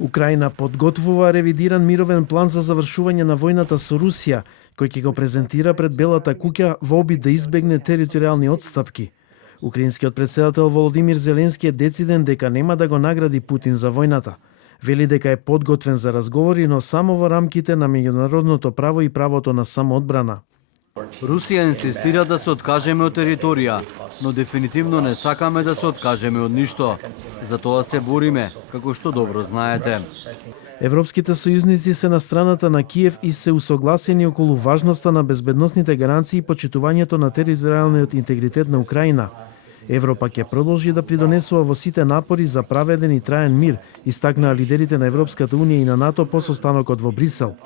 Украина подготвува ревидиран мировен план за завршување на војната со Русија, кој ќе го презентира пред Белата куќа во обид да избегне територијални отстапки. Украинскиот председател Володимир Зеленски е дециден дека нема да го награди Путин за војната. Вели дека е подготвен за разговори, но само во рамките на меѓународното право и правото на самоодбрана. Русија инсистира да се откажеме од територија, но дефинитивно не сакаме да се откажеме од ништо. За тоа се бориме, како што добро знаете. Европските сојузници се на страната на Киев и се усогласени околу важноста на безбедносните гаранции и почитувањето на територијалниот интегритет на Украина. Европа ќе продолжи да придонесува во сите напори за праведен и траен мир, истакнаа лидерите на Европската унија и на НАТО по состанокот во Брисел.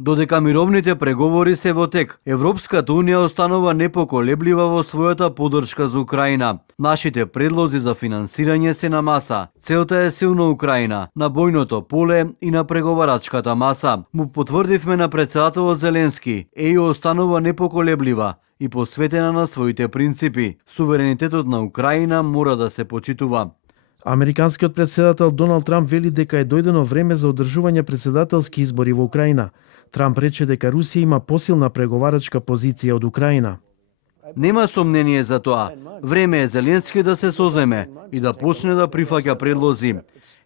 Додека мировните преговори се во тек, Европската унија останува непоколеблива во својата поддршка за Украина. Нашите предлози за финансирање се на маса. Целта е силна Украина, на бојното поле и на преговарачката маса. Му потврдивме на председателот Зеленски. ЕУ останува непоколеблива и посветена на своите принципи. Суверенитетот на Украина мора да се почитува. Американскиот председател Доналд Трамп вели дека е дојдено време за одржување председателски избори во Украина. Трамп рече дека Русија има посилна преговарачка позиција од Украина. Нема сомнение за тоа. Време е Зеленски да се соземе и да почне да прифаќа предлози.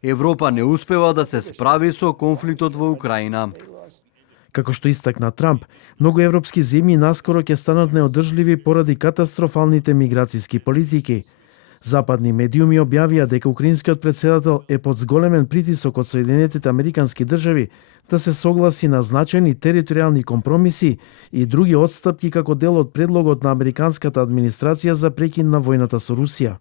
Европа не успева да се справи со конфликтот во Украина. Како што истакна Трамп, многу европски земји наскоро ќе станат неодржливи поради катастрофалните миграцијски политики. Западни медиуми објавија дека украинскиот председател е под зголемен притисок од Соединетите Американски држави да се согласи на значајни територијални компромиси и други отстапки како дел од предлогот на американската администрација за прекин на војната со Русија.